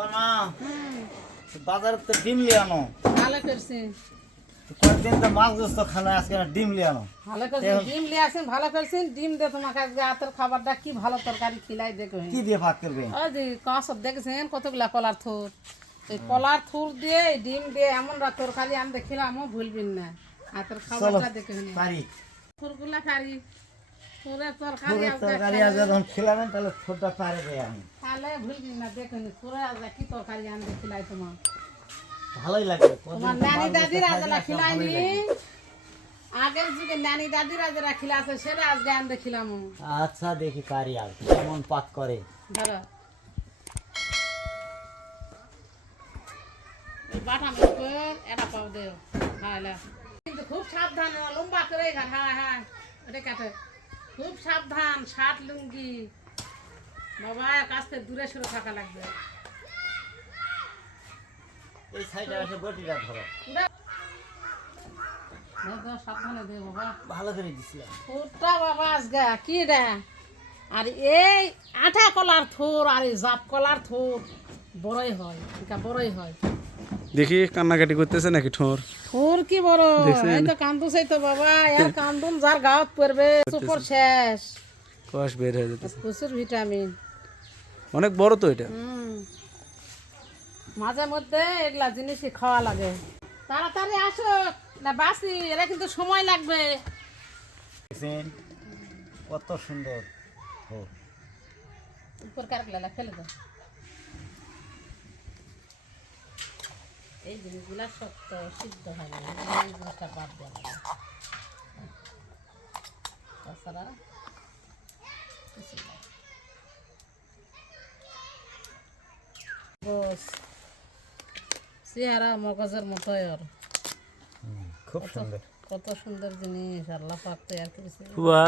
বানা হুম। তো ডিম লিয়ে আনো। ভালো করছি। কয়েকদিন তো মাছ গোস্ত খানা আজকে ডিম লিয়ে আনো। ভালো করছেন ডিম নিয়ে আসেন ভালো করছেন ডিম দিয়ে তোমাকে আজকে হাতের খাবারটা কি ভালো তরকারি খিলাই দেখো। কি দিয়ে ভাত করবে? ওই যে কাঁসব দেখেছেন? কতগুলা কলার থুর? এই কলার থুর দিয়ে ডিম দিয়ে এমন তরকারি আমি দেখিলাম ভুলবেন না। হাতের চলো খাবারটা দেখে পারি। থুরগুলা থুরের তরকারি আজ যখন খিলাবেন তাহলে পারে দেয় আমি। তাহলে না দেখে নি থুরে আজকে কি তরকারি আমি দেখিলাই তোমার। ভালোই লাগে তোমার নানি দাদির খিলাইনি আগের যুগে নানি দাদির খিলাছে সেটা আজকে আমি দেখিলাম আচ্ছা দেখি পারি আর কেমন পাক করে। ধরো। উপর এটা পাও দেও হ্যাঁ কিন্তু খুব সাবধান লম্বা করে হ্যাঁ হ্যাঁ এটা কাটে। খুব সাবধান শার্ট লুঙ্গি। বাবা কাছ থেকে দূরে সরে থাকা লাগবে। এই সাইডে এসে বটিটা ধরো। দে- দে, সাবধানে দে বাবা। ভালো করে দিছিলাম। থুরটা বাবা আজগা কি রে? আর এই আঠা কলার থুর আর এই জাপ কলার থুর বড়ই হয় এটা বড়ই হয়। দেখি কান্নাকাটি করতেছে নাকি ঠোর থুর কি বড়? এই তো কান্দুছে তো বাবা এর কান্দুন যার গাঁত পড়বে সুপর শেষ। কষ বের হয়ে যেতেছে প্রচুর ভিটামিন। অনেক বড় তো এটা। মাঝে মধ্যে এগুলা জিনিসই খাওয়া লাগে। তাড়াতাড়ি আসো। না বাসি এরা কিন্তু সময় লাগবে। কত সুন্দর ও উপর কারগুলা ফেলে দাও এই জিনিসগুলা শক্ত সিদ্ধ হয় না এই জিনিসটা বাদ দেওয়া লাগে তাছাড়া কিছু না। চেহারা মগজের মতো ওর। খুব সুন্দর। কত সুন্দর জিনিস আল্লাহ পাক তৈরি করেছে বুয়া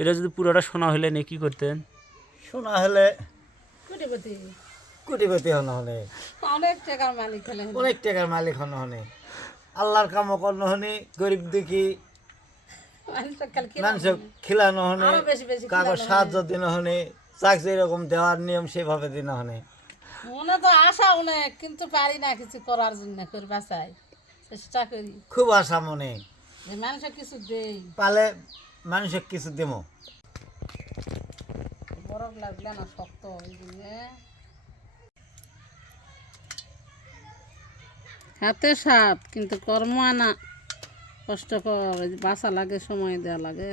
এটা যদি পুরোটা শোনা হলে নে কি করতেন? শোনা হলে কোটিপতি। কোটিপতি হন হলে অনেক টাকার মালিক অনেক টাকার মালিক হন হনে। আল্লাহর কাম কর্ণ হনে গরিব দুঃখী মানুষ খিলানো হনে। কাগজ সাহায্য দিন হনে চাক যেরকম দেওয়ার নিয়ম সেভাবে দিন হনে। মনে তো আশা অনেক কিন্তু পারি না কিছু করার জন্য করে বাঁচাই চেষ্টা করি খুব আশা মনে। যে মানুষের কিছু দেই। পালে মানুষের কিছু দেব বরফ লাগলে না শক্ত ওই জন্য। হাতে সাপ কিন্তু কর্ম আনা কষ্টকর বাসা লাগে সময় দেওয়া লাগে।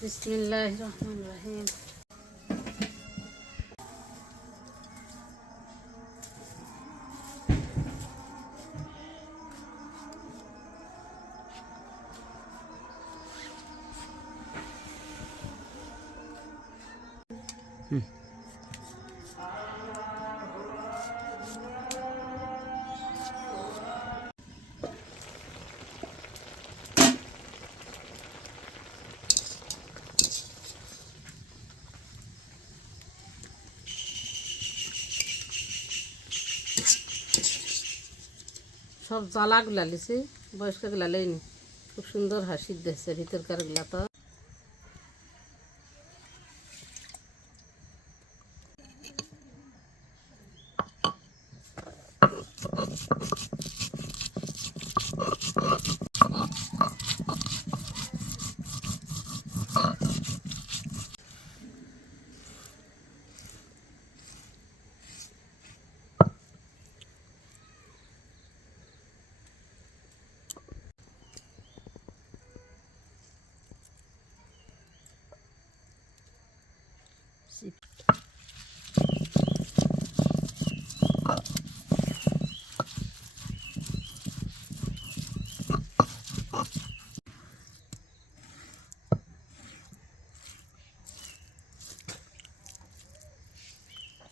বিসমিল্লাহ রহমান রহিম। সব জ্বালাগুলা লিছি বয়স্কগুলা লেনি খুব সুন্দর হয় সিদ্ধ হচ্ছে ভিতরকারগুলা ip.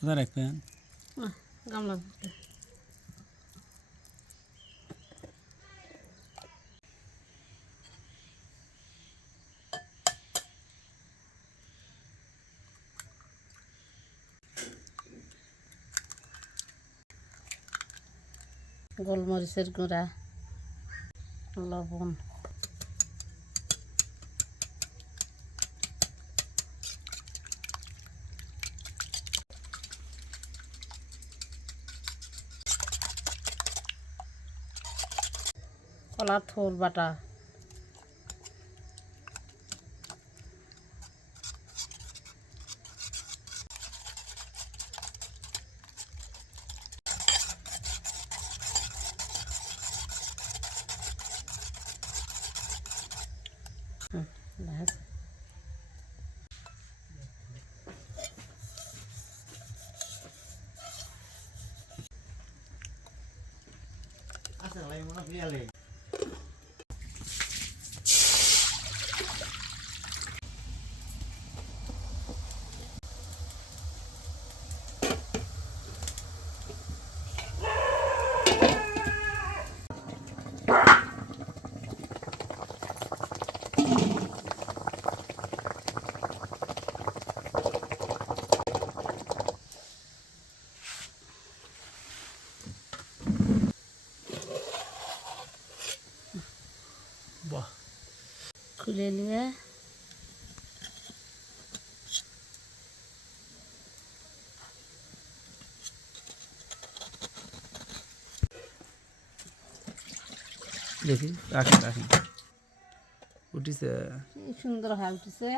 Ver ekmeğin. Hah, gamla. গোলমরিচের গুঁড়া লবণ। কলা থোল বাটা। Marcelo, aí, mano, ali. খুলে নিয়ে। দেখি রাখি রাখি উঠিছে। সুন্দর হয়ে উঠেছে।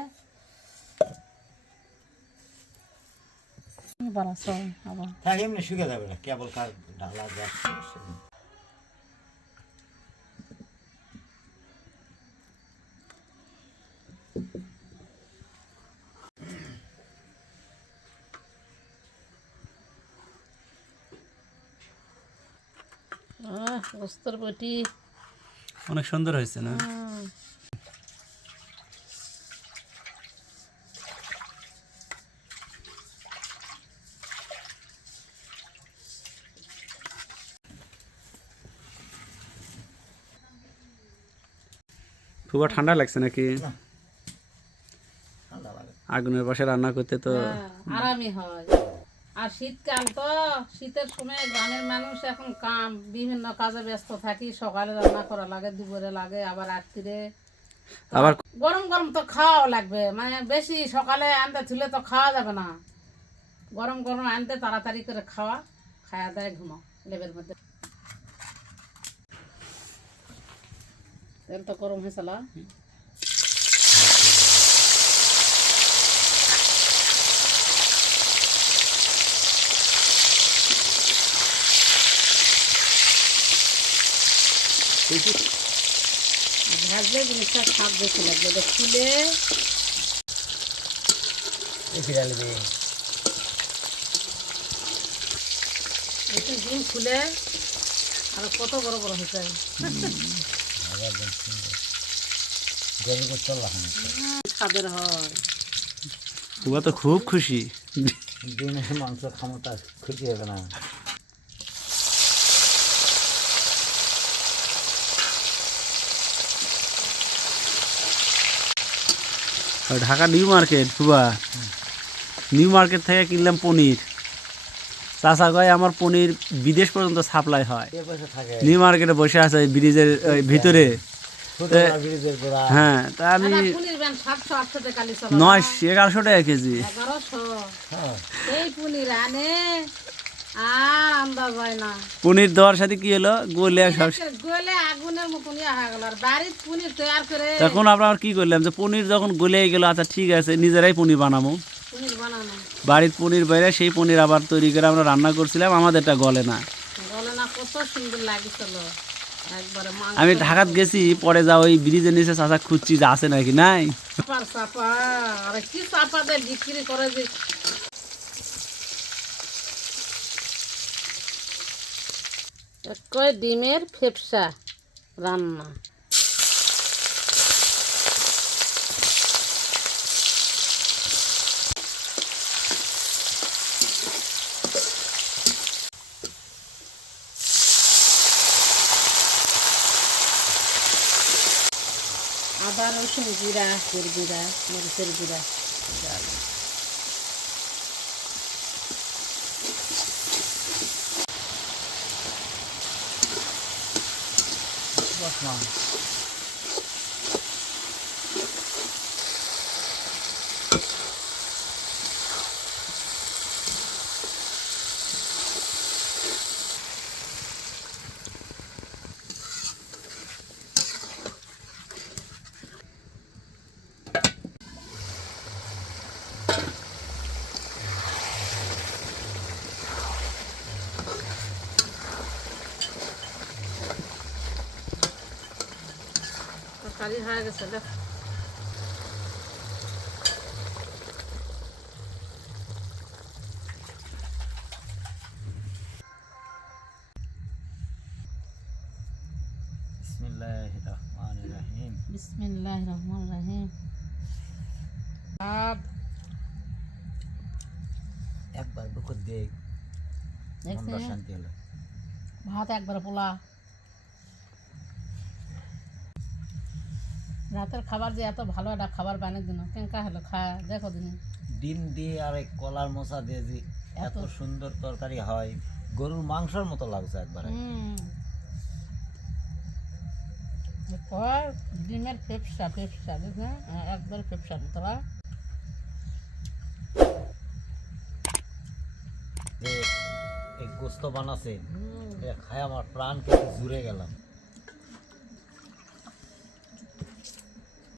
আবার। থাক এমনি শুকে যাবে না কেবল কার ঢালা যাচ্ছে। আহ বস্তর বটি অনেক সুন্দর হয়েছে না? খুব ঠান্ডা লাগছে নাকি? ঠান্ডা লাগে। আগুনের পাশে রান্না করতে তো আরামই হয়। আর শীতকাল তো শীতের সময় গ্রামের মানুষ এখন কাম বিভিন্ন কাজে ব্যস্ত থাকি সকালে রান্না করা লাগে দুপুরে লাগে আবার রাত্রিরে আবার গরম গরম তো খাওয়াও লাগবে মানে বেশি সকালে আনতে থুলে তো খাওয়া যাবে না। গরম গরম আনতে তাড়াতাড়ি করে খাওয়া খাওয়া দায় ঘুমাও লেবের মধ্যে। তেল তো গরম হয়েছিল ভাজলে জিনিসটা বেশি লাগবে। এটা খুলে এই একটু ডিম খুলে আর কত বড় বড় হয়েছে। স্বাদের হয়। তো খুব খুশি। দিনে মাংস ক্ষমতা খুশি হবে না। ঢাকা নিউ মার্কেট বুবা নিউ মার্কেট থেকে কিনলাম পনির। চাষা কয় আমার পনির বিদেশ পর্যন্ত সাপ্লাই হয়। নিউ মার্কেটে বসে আছে ব্রিজের ওই ভিতরে। হ্যাঁ তা আমি নয় এগারোশো টাকা কেজি। হ্যাঁ। এই পুনির দেওয়ার সাথে কি হলো? গলে সব গলে আগুনের মতন গেল আর বাড়ির পুনির তৈরি করে তখন আমরা কি করলাম যে পনির যখন গলে গেল আচ্ছা ঠিক আছে নিজেরাই পনির বানাবো বাড়ির পনির বাইরে সেই পনির আবার তৈরি করে আমরা রান্না করছিলাম আমাদেরটা গলে না। বলে না কত সুন্দর লাগিছিল। আমি ঢাকাত গেছি পরে যা ওই ব্রিজের নিচে চাষা খুঁজছি যে আছে নাকি নাই। চাপা আরে কি চাপা বিক্রি করে কয় ডিমের ফেপসা রান্না আদা রসুন জিরা তেল জিরা মরিচের জিরা রহমান তরকারি হয়ে গেছে দেখ। বিসমিল্লাহ রহমান রহিম। বিসমিল্লাহ রহমান রহিম। ভাত একবার বুকুর দেখ ভাত একবার পোলা। রাতের খাবার যে এত ভালো একটা খাবার বানিয়ে দিন হলো? খা দেখো দিন। ডিম দিয়ে আর এই কলার মশা দিয়ে যে এত সুন্দর তরকারি হয় গরুর মাংসের মতো লাগছে একবারে। ডিমের ফেপসা ফেপসা দেখুন একবার ফেপসা তোরা। এই গোস্ত বানাছে খায় আমার প্রাণ কেটে জুড়ে গেলাম।